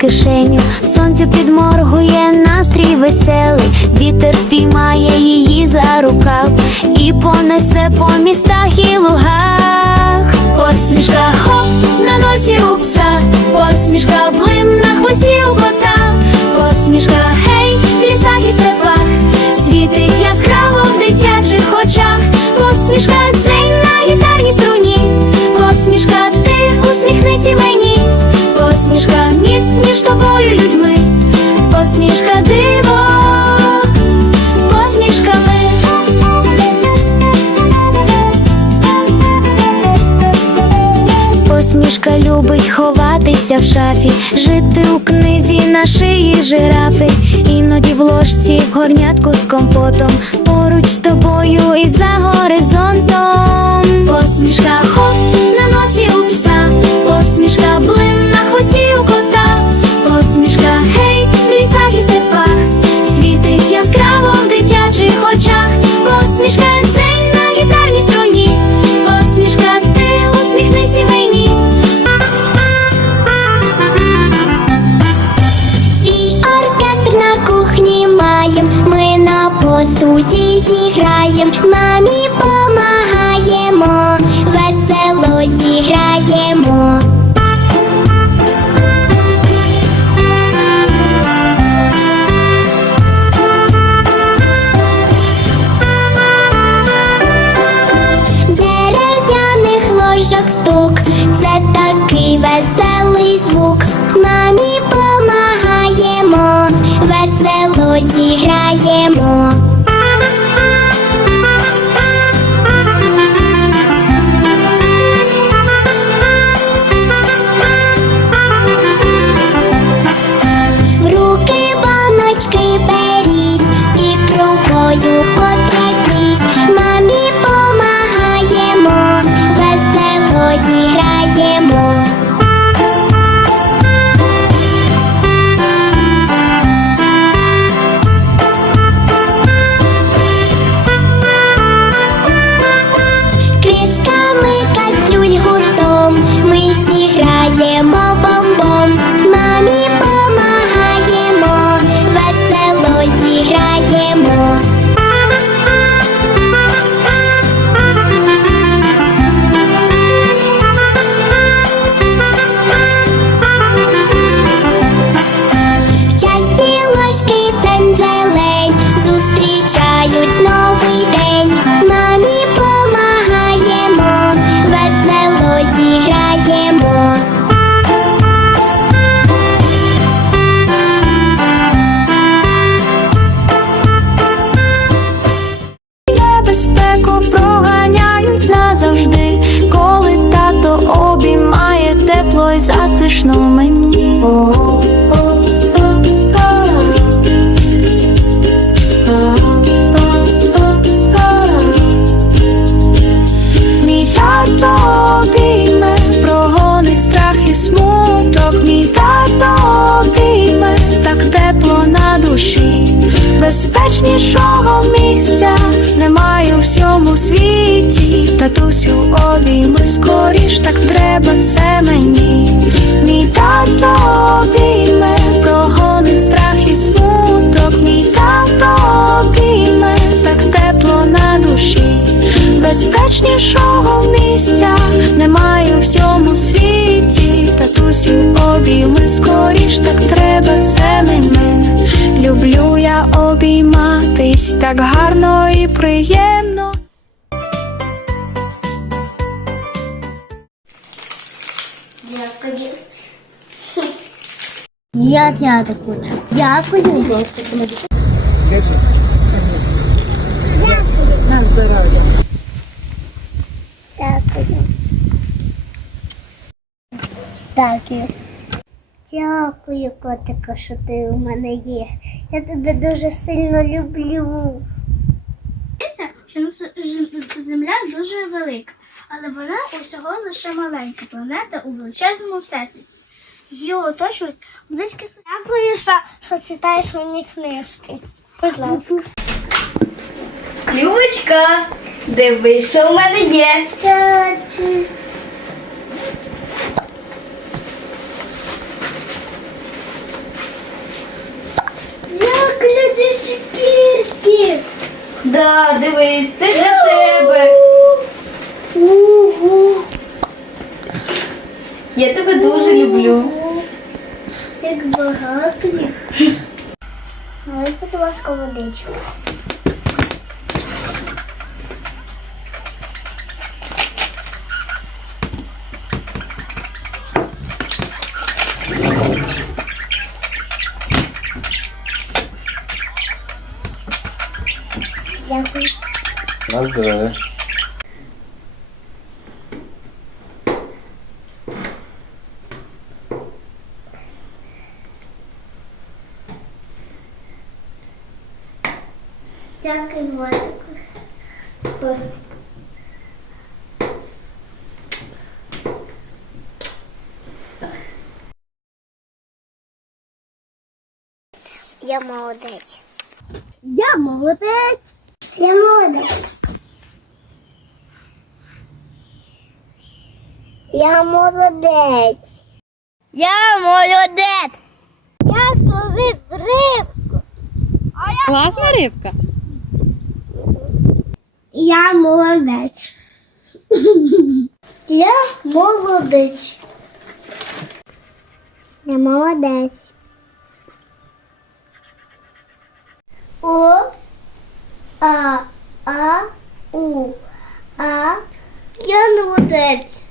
кишеню, сонцю підморгує настрій веселий, вітер спіймає її за рукав і понесе по містах і лугах. Посмішка хоп на носі у пса, посмішка блим Посмішка любить ховатися в шафі, жити у книзі на шиї жирафи, іноді в ложці в горнятку з компотом, поруч з тобою і за на посуді зіграєм, мамі помагаємо, безпечнішого місця немає у всьому світі. Татусю обійми скоріш, так треба це мені. Мій тато обійме, прогонить страх і смуток, мій тато обійме, так тепло на душі безпечнішого місця немає у всьому так гарно і приємно. Дякую. Я зняти хочу. Дякую. На здоров'я. Дякую. Дякую. Дякую, котику, що ти у мене є. Я тебе дуже сильно люблю. Здається, що Земля дуже велика, але вона усього лише маленька планета у величезному всесвіті. Її оточують близькі сусіди. Дякую, що, що читаєш мені книжки. Будь ласка. Любочка, дивись, що у мене є. Дякую. Шкірки. Да, дивись, це для тебе. Угу. Я тебе дуже люблю. Як багато. Дай, будь ласка, водичку. Дякую. На здоров'я. Дякую, Владику. Я молодець. Я молодець. Я молодець. Я молодець. Я молодець. Я словив рибку. А я Класна молодець. рибка. Я молодець. Я молодець. Я молодець. О, а, а, у, а. Я молодець.